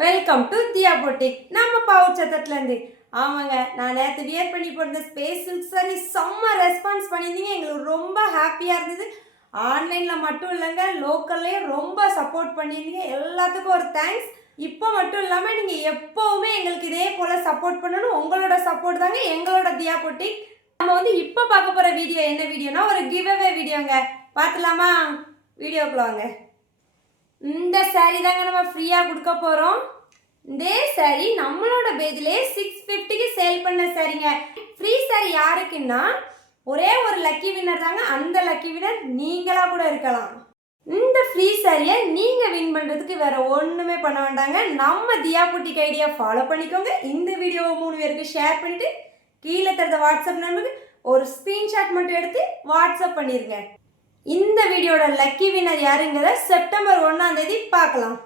Welcome to Thiya boutique. நம்ம pouch சத்தத்துலேருந்து. ஆமாங்க, நான் நேற்று வியர் பண்ணி போட்ட ஸ்பேஸ் சில்க் சாரி செம்ம ரெஸ்பான்ஸ் பண்ணியிருந்தீங்க. எங்களுக்கு ரொம்ப ஹாப்பியாக இருந்தது. ஆன்லைனில் மட்டும் இல்லைங்க, லோக்கல்லையும் ரொம்ப சப்போர்ட் பண்ணியிருந்தீங்க. எல்லாத்துக்கும் ஒரு தேங்க்ஸ். இப்போ மட்டும் இல்லாமல் நீங்கள் எப்போவுமே எங்களுக்கு இதே போல் சப்போர்ட் பண்ணணும். உங்களோட சப்போர்ட் தாங்க எங்களோட தியா பொட்டிக். நம்ம இப்போ பார்க்க போகிற வீடியோ என்ன வீடியோனா ஒரு கிவ் அவே வீடியோங்க. பார்த்துலாமா? வீடியோக்குள்ள வாங்க. இந்த சாரீ தாங்க நம்ம ஃப்ரீயாக கொடுக்க போகிறோம். இந்த சாரீ நம்மளோட பேஜ்லேயே 650க்கு சேல் பண்ண சாரீங்க. ஃப்ரீ சாரீ யாருக்குன்னா ஒரே ஒரு லக்கி வின்னர் தாங்க. அந்த லக்கி வின்னர் நீங்களாக கூட இருக்கலாம். இந்த ஃப்ரீ சாரியை நீங்கள் வின் பண்ணுறதுக்கு வேறு ஒன்றுமே பண்ண வேண்டாங்க. நம்ம தியா பொட்டிக் ஐடியா ஃபாலோ பண்ணிக்கோங்க. இந்த வீடியோவை 3 பேருக்கு ஷேர் பண்ணிவிட்டு கீழே தரத வாட்ஸ்அப் நம்பருக்கு ஒரு ஸ்க்ரீன்ஷாட் மட்டும் எடுத்து வாட்ஸ்அப் பண்ணிடுங்க. இந்த வீடியோட லக்கி வின்னர் யாருங்கிறத செப்டம்பர் 1ஆம் தேதி பார்க்கலாம்.